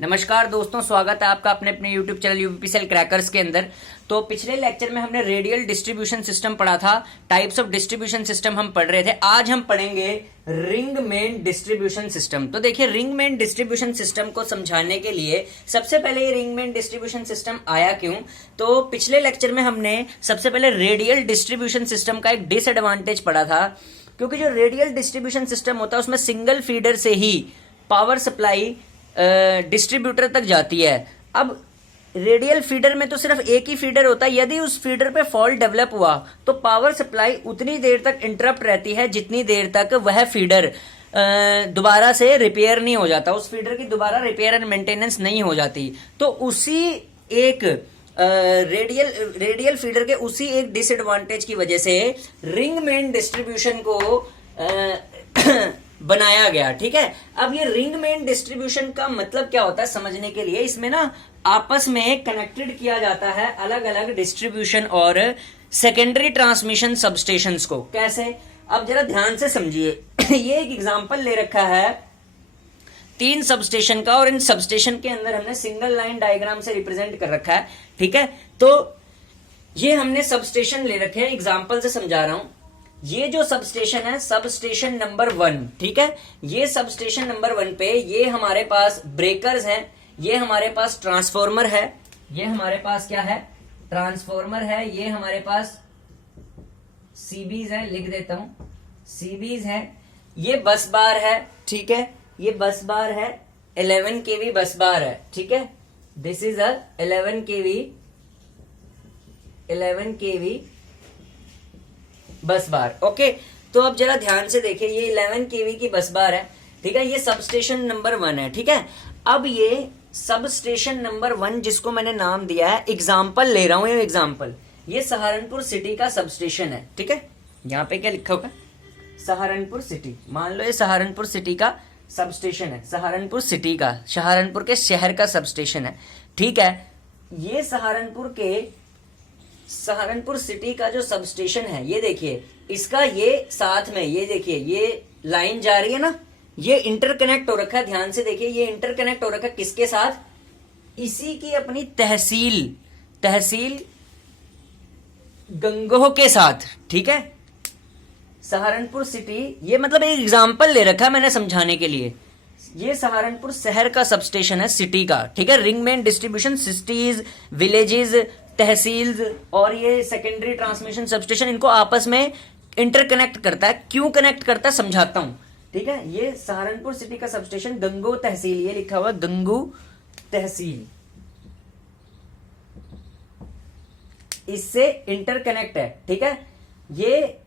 नमस्कार दोस्तों, स्वागत है आपका अपने अपने YouTube चैनल यूपीसीएल क्रैकर्स के अंदर। तो पिछले लेक्चर में हमने रेडियल डिस्ट्रीब्यूशन सिस्टम पढ़ा था, टाइप्स ऑफ डिस्ट्रीब्यूशन सिस्टम हम पढ़ रहे थे। आज हम पढ़ेंगे रिंग मेन डिस्ट्रीब्यूशन सिस्टम। तो देखिए, रिंग मेन डिस्ट्रीब्यूशन सिस्टम को समझाने के लिए सबसे पहले ये रिंग मेन डिस्ट्रीब्यूशन सिस्टम आया क्यों, तो पिछले लेक्चर में हमने सबसे पहले रेडियल डिस्ट्रीब्यूशन सिस्टम का एक डिसएडवांटेज पढ़ा था, क्योंकि जो रेडियल डिस्ट्रीब्यूशन सिस्टम होता है उसमें सिंगल फीडर से ही पावर सप्लाई डिस्ट्रीब्यूटर तक जाती है। अब रेडियल फीडर में तो सिर्फ एक ही फीडर होता है। यदि उस फीडर पे फॉल्ट डेवलप हुआ तो पावर सप्लाई उतनी देर तक इंटरप्ट रहती है जितनी देर तक वह फीडर दोबारा से रिपेयर नहीं हो जाता, उस फीडर की दोबारा रिपेयर एंड मेंटेनेंस नहीं हो जाती। तो उसी एक रेडियल फीडर के उसी एक डिसएडवांटेज की वजह से रिंग मेन डिस्ट्रीब्यूशन को बनाया गया। ठीक है, अब ये रिंग मेन डिस्ट्रीब्यूशन का मतलब क्या होता है समझने के लिए, इसमें ना आपस में कनेक्टेड किया जाता है अलग अलग डिस्ट्रीब्यूशन और सेकेंडरी ट्रांसमिशन सबस्टेशंस को। कैसे, अब जरा ध्यान से समझिए। ये एक एग्जांपल ले रखा है 3 सबस्टेशन का, और इन सबस्टेशन के अंदर हमने सिंगल लाइन डायग्राम से रिप्रेजेंट कर रखा है। ठीक है, तो ये हमने सबस्टेशन ले रखे हैं, एग्जांपल से समझा रहा हूं। ये जो सबस्टेशन है, सबस्टेशन नंबर 1, ठीक है, ये सबस्टेशन नंबर 1 पे ये हमारे पास ब्रेकर्स हैं, ये हमारे पास ट्रांसफॉर्मर है, ये हमारे पास क्या है, ट्रांसफॉर्मर है, ये हमारे पास सीबीज है, लिख देता हूं सीबीज है, ये बस बार है। ठीक है, ये बस बार है, 11 केवी बस बार है। ठीक है, दिस इज अ 11 केवी बस बार। ओके, तो अब जरा ध्यान से देखिए, ये 11 केवी की बस बार है। ठीक है, ये सबस्टेशन नंबर 1 है। ठीक है, अब ये सबस्टेशन नंबर 1 जिसको मैंने नाम दिया है, एग्जाम्पल ले रहा हूं, ये एग्जाम्पल, ये सहारनपुर सिटी का सबस्टेशन है। ठीक है, यहां पे क्या लिखा होगा, सहारनपुर सिटी। मान लो ये सहारनपुर सिटी का सबस्टेशन है, सहारनपुर सिटी का, सहारनपुर के शहर का सबस्टेशन है। ठीक है, ये सहारनपुर सिटी का जो सबस्टेशन है, ये देखिए, इसका ये साथ में, ये देखिए, ये लाइन जा रही है ना, ये इंटरकनेक्ट हो रखा है। ध्यान से देखिए, ये इंटरकनेक्ट हो रखा है किसके साथ, इसी की अपनी तहसील गंगोह के साथ। ठीक है, सहारनपुर सिटी, ये मतलब एक एग्जाम्पल ले रखा है मैंने समझाने के लिए। ये सहारनपुर शहर का सबस्टेशन है, सिटी का। ठीक है, ring main distribution, cities, villages, tehsil और ये सेकेंडरी ट्रांसमिशन सबस्टेशन, इनको आपस में इंटरकनेक्ट करता है। क्यों कनेक्ट करता है समझाता हूं। ठीक है, ये सहारनपुर सिटी का सबस्टेशन गंगो तहसील, ये लिखा हुआ गंगू तहसील, इससे इंटरकनेक्ट है। ठीक है, ये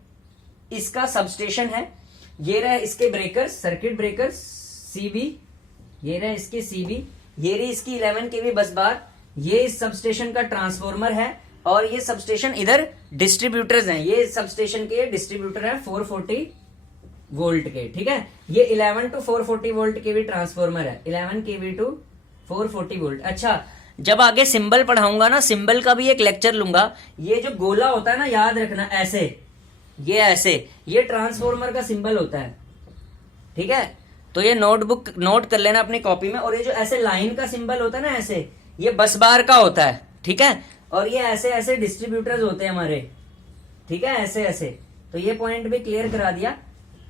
इसका सबस्टेशन है, ये रहे इसके ब्रेकर्स, सर्किट ब्रेकर्स सीबी, ये रहे इसके सीबी, ये रही इसकी 11 केवी बस बार, ये इस सबस्टेशन का ट्रांसफॉर्मर है, और ये सबस्टेशन इधर डिस्ट्रीब्यूटर्स हैं, ये सबस्टेशन के डिस्ट्रीब्यूटर है 440 वोल्ट के। ठीक है, ये 11 टू 440 वोल्ट के भी ट्रांसफॉर्मर है, 11 केवी टू 440 वोल्ट। अच्छा, जब आगे सिंबल पढ़ाऊंगा ना, सिंबल का भी एक लेक्चर लूंगा। ये जो गोला होता है ना, याद रखना, ऐसे, ये ऐसे, ये ट्रांसफॉर्मर का सिंबल होता है। ठीक है, तो ये नोट कर लेना अपनी कॉपी में। और ये जो ऐसे लाइन का सिंबल होता है ना, ऐसे, ये बस बार का होता है। ठीक है, और ये ऐसे ऐसे डिस्ट्रीब्यूटर्स होते हैं हमारे। ठीक है, ऐसे ऐसे, तो ये पॉइंट भी क्लियर करा दिया।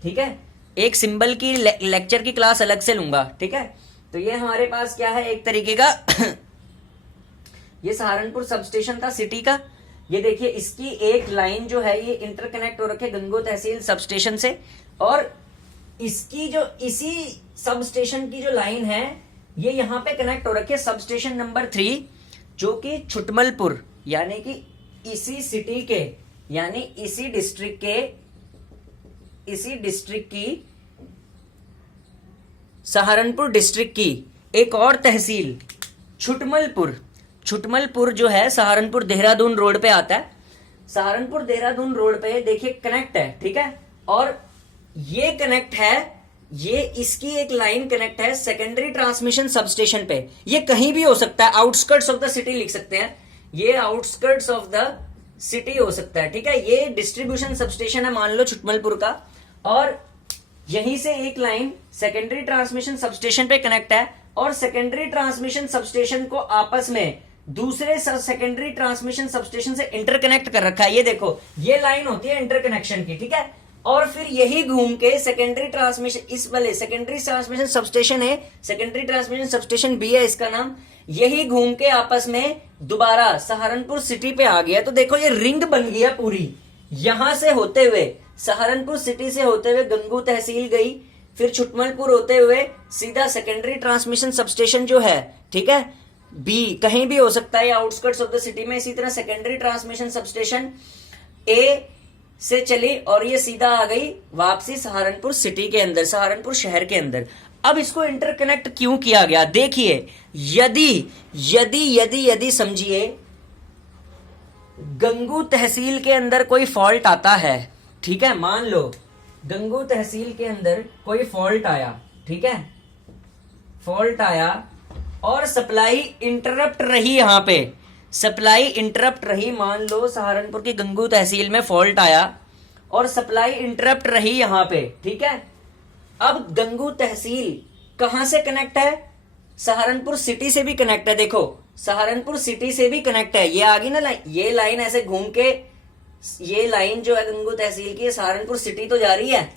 ठीक है, एक सिंबल की लेक्चर की क्लास अलग से लूंगा। ठीक है, तो ये हमारे पास क्या है, एक तरीके का ये सहारनपुर सबस्टेशन था सिटी का। ये देखिए, इसकी एक लाइन जो है ये इंटरकनेक्ट हो रखे गंगो तहसील सबस्टेशन से, और इसकी जो इसी सबस्टेशन की जो लाइन है, ये यहां पे कनेक्ट हो रखी है सबस्टेशन नंबर 3, जो कि छुटमलपुर, यानी कि इसी सिटी के, यानी इसी डिस्ट्रिक्ट की सहारनपुर डिस्ट्रिक्ट की एक और तहसील छुटमलपुर जो है सहारनपुर देहरादून रोड पे आता है। सहारनपुर देहरादून रोड पे देखिए कनेक्ट है। ठीक है, और ये कनेक्ट है, ये इसकी एक लाइन कनेक्ट है सेकेंडरी ट्रांसमिशन सबस्टेशन पे। ये कहीं भी हो सकता है, आउटस्कर्ट्स ऑफ द सिटी लिख सकते हैं, ये आउटस्कर्ट्स ऑफ द सिटी हो सकता है। ठीक है, ये डिस्ट्रीब्यूशन सबस्टेशन है मान लो छुटमलपुर का, और यहीं से एक लाइन सेकेंडरी ट्रांसमिशन सबस्टेशन पे कनेक्ट है, और सेकेंडरी ट्रांसमिशन सबस्टेशन को आपस में दूसरे सेकेंडरी ट्रांसमिशन सबस्टेशन से इंटरकनेक्ट कर रखा है। ये देखो, ये लाइन होती है इंटरकनेक्शन की, ठीक है। और फिर यही घूम के सेकेंडरी ट्रांसमिशन, इस वाले सेकेंडरी ट्रांसमिशन सबस्टेशन है, सेकेंडरी ट्रांसमिशन सबस्टेशन बी है इसका नाम, यही घूम के आपस में दोबारा सहारनपुर सिटी पे आ गया। तो देखो ये रिंग बन गया पूरी, यहां से होते हुए सहारनपुर सिटी से होते हुए गंगू तहसील गई, फिर छुटमलपुर होते हुए सीधा सेकेंडरी ट्रांसमिशन सबस्टेशन जो है, ठीक है, बी कहीं भी हो सकता है आउटस्कर्ट्स ऑफ द सिटी में। इसी तरह सेकेंडरी ट्रांसमिशन सबस्टेशन ए से चली और ये सीधा आ गई वापसी सहारनपुर सिटी के अंदर, सहारनपुर शहर के अंदर। अब इसको इंटरकनेक्ट क्यों किया गया? देखिए, यदि यदि यदि यदि समझिए गंगू तहसील के अंदर कोई फॉल्ट आता है, ठीक है, मान लो गंगू तहसील के अंदर कोई फॉल्ट आया, ठीक है, फॉल्ट आया और सप्लाई इंटरप्ट रही, यहां पे सप्लाई इंटरप्ट रही, मान लो सहारनपुर की गंगू तहसील में फॉल्ट आया और सप्लाई इंटरप्ट रही यहां पे, ठीक है। अब गंगू तहसील कहां से कनेक्ट है? सहारनपुर सिटी से भी कनेक्ट है। देखो, सहारनपुर सिटी से भी कनेक्ट है, ये आ गई ना लाइन, ये लाइन ऐसे घूम के, ये लाइन जो है गंगू तहसील की सहारनपुर सिटी तो जा रही है,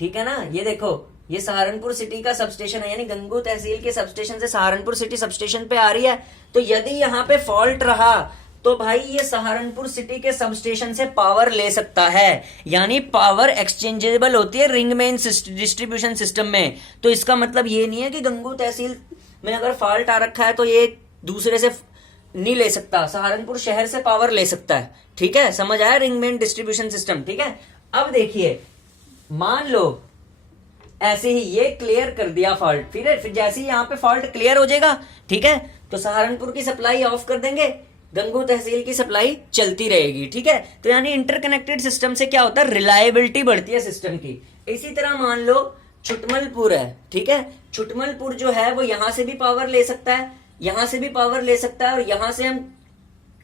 ठीक है ना। ये देखो, ये सहारनपुर सिटी का सबस्टेशन है, यानी गंगू तहसील के सबस्टेशन से सहारनपुर सिटी सबस्टेशन पे आ रही है। तो यदि यहाँ पे फॉल्ट रहा तो भाई ये सहारनपुर सिटी के सबस्टेशन से पावर ले सकता है, यानी पावर एक्सचेंजेबल होती है रिंग मेन डिस्ट्रीब्यूशन सिस्टम में। तो इसका मतलब ये नहीं है कि गंगू तहसील में अगर फॉल्ट आ रखा है तो ये दूसरे से नहीं ले सकता, सहारनपुर शहर से पावर ले सकता है, ठीक है। समझ आया रिंग मेन डिस्ट्रीब्यूशन सिस्टम, ठीक है। अब देखिए, मान लो ऐसे ही ये क्लियर कर दिया फॉल्ट, फिर जैसे ही यहाँ पे फॉल्ट क्लियर हो जाएगा, ठीक है, तो सहारनपुर की सप्लाई ऑफ कर देंगे, गंगू तहसील की सप्लाई चलती रहेगी, ठीक है। तो यानी इंटरकनेक्टेड सिस्टम से क्या होता है? रिलायबिलिटी बढ़ती है सिस्टम की। इसी तरह मान लो छुटमलपुर है, ठीक है, छुटमलपुर जो है वो यहां से भी पावर ले सकता है, यहां से भी पावर ले सकता है, और यहां से हम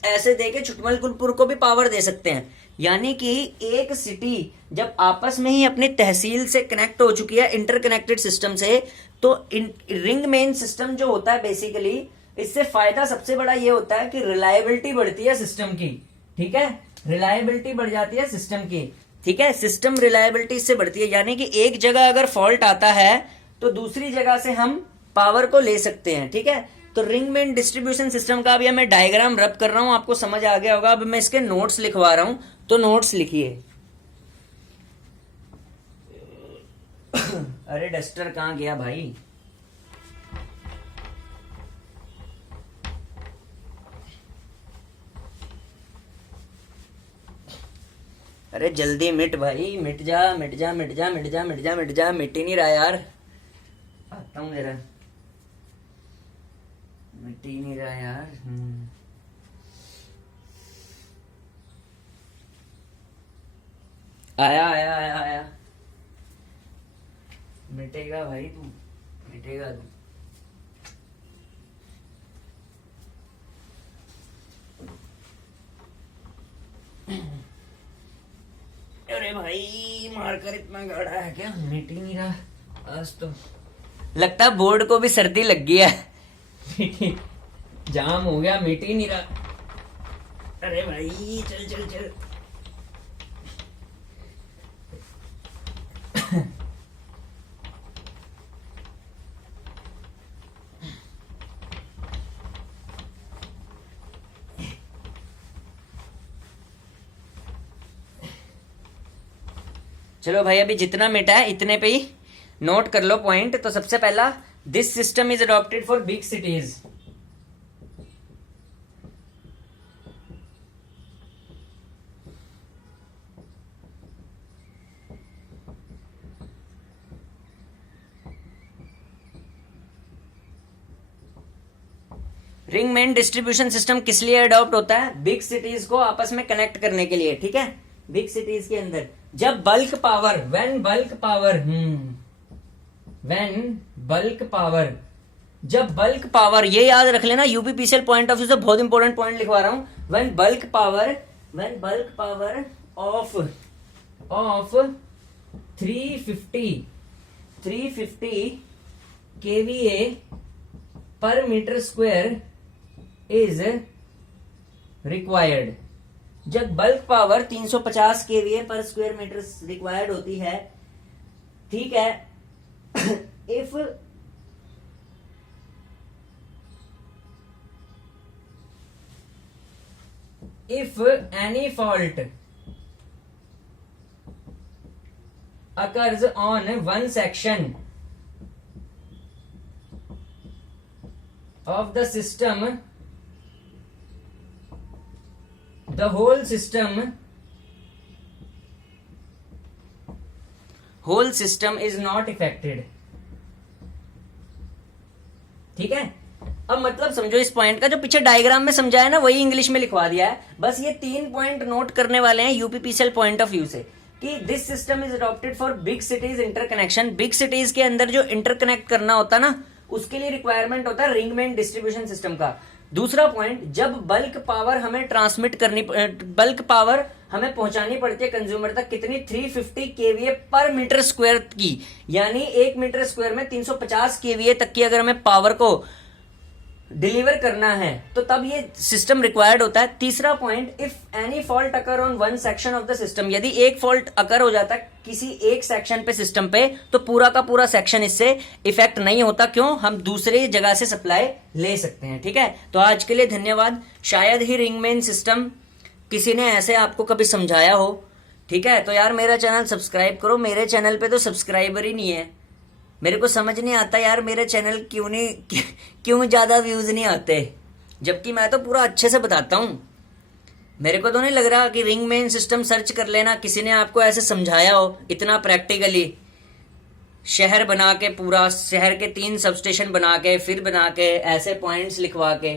ऐसे देके छुटमलपुर को भी पावर दे सकते हैं। यानी कि एक सिटी जब आपस में ही अपनी तहसील से कनेक्ट हो चुकी है इंटरकनेक्टेड सिस्टम से, तो रिंग मेन सिस्टम जो होता है बेसिकली, इससे फायदा सबसे बड़ा ये होता है कि रिलायबिलिटी बढ़ती है सिस्टम की, ठीक है, रिलायबिलिटी बढ़ जाती है सिस्टम की, ठीक है, सिस्टम रिलायबिलिटी इससे बढ़ती है। यानी कि एक जगह अगर फॉल्ट आता है तो दूसरी जगह से हम पावर को ले सकते हैं, ठीक है। तो रिंग मेन डिस्ट्रीब्यूशन सिस्टम का अभी मैं डायग्राम रब कर रहा हूं, आपको समझ आ गया होगा। अब मैं इसके नोट्स लिखवा रहा हूं, तो नोट्स लिखिए। अरे डस्टर कहां गया भाई? अरे जल्दी मिट भाई, मिट जा मिट जा मिट जा मिट जा मिट जा मिट जा, मिट ही नहीं रहा यार, आता हूं जरा, मिट ही नहीं रहा यार। आया आया आया आया, मिटेगा भाई तू, मिटेगा तू। अरे भाई मारकर इतना गाढ़ा है क्या? मिट ही नहीं रहा आज तो, लगता है बोर्ड को भी सर्दी लग गई है। जाम हो गया, मिट ही नहीं रहा। अरे भाई चल चल चल। चलो भाई, अभी जितना मिटा है इतने पे ही नोट कर लो पॉइंट। तो सबसे पहला, this system is adopted for big cities. Ring main distribution system किस लिए अडॉप्ट होता है? बिग सिटीज को आपस में कनेक्ट करने के लिए, ठीक है। बिग सिटीज के अंदर जब bulk power, when bulk power, when bulk power, जब बल्क पावर, ये याद रख लेना, यूपीपीसीएल पॉइंट ऑफ व्यू से बहुत इंपॉर्टेंट पॉइंट लिखवा रहा हूं। When bulk power of 350 KVA पर मीटर स्क्वायर इज रिक्वायर्ड। जब बल्क पावर 350 केवीए पर स्क्वायर मीटर रिक्वायर्ड होती है, ठीक है, if any fault occurs on one section of the system, the whole system is not affected। ठीक है, अब मतलब समझो इस पॉइंट का, जो पीछे डायग्राम में समझाया ना वही इंग्लिश में लिखवा दिया है। बस ये 3 पॉइंट नोट करने वाले हैं यूपीपीसीएल पॉइंट ऑफ व्यू से, कि this system is adopted for big cities interconnection. Big cities के अंदर जो इंटरकनेक्ट करना होता है ना, उसके लिए रिक्वायरमेंट होता है रिंग मेन डिस्ट्रीब्यूशन सिस्टम का। दूसरा पॉइंट, जब बल्क पावर हमें ट्रांसमिट करनी, बल्क पावर हमें पहुंचानी पड़ती है कंज्यूमर तक, कितनी, 350 केवीए पर मीटर स्क्वायर की, यानी 1 मीटर स्क्वायर में 350 केवीए तक की अगर हमें पावर को डिलीवर करना है तो तब ये सिस्टम रिक्वायर्ड होता है। तीसरा point, if any fault occur on one section of the system, यदि एक फॉल्ट अकर हो जाता है किसी एक सेक्शन पे सिस्टम पे, तो पूरा का पूरा सेक्शन इससे इफेक्ट नहीं होता। क्यों? हम दूसरे जगह से सप्लाई ले सकते हैं। ठीक है, तो आज के लिए धन्यवाद। शायद ही रिंग मेन सिस्टम किसी ने ऐसे आपको कभी समझाया हो। ठीक है, तो यार मेरा चैनल सब्सक्राइब करो। मेरे चैनल पे तो सब्सक्राइबर ही नहीं है। मेरे को समझ नहीं आता यार, मेरे चैनल क्यों ज्यादा व्यूज नहीं आते, जबकि मैं तो पूरा अच्छे से बताता हूँ। मेरे को तो नहीं लग रहा कि रिंग मेन सिस्टम सर्च कर लेना, किसी ने आपको ऐसे समझाया हो इतना प्रैक्टिकली, शहर बना के, पूरा शहर के 3 सबस्टेशन बना के, फिर बना के ऐसे पॉइंट्स लिखवा के।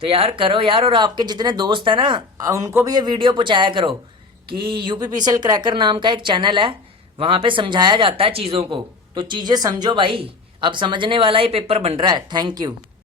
तो यार करो यार, और आपके जितने दोस्त है ना उनको भी ये वीडियो पहुंचाया करो कि यूपीपीसीएल क्रैकर नाम का एक चैनल है, वहां पे समझाया जाता है चीजों को। तो चीजें समझो भाई, अब समझने वाला ही पेपर बन रहा है। Thank you.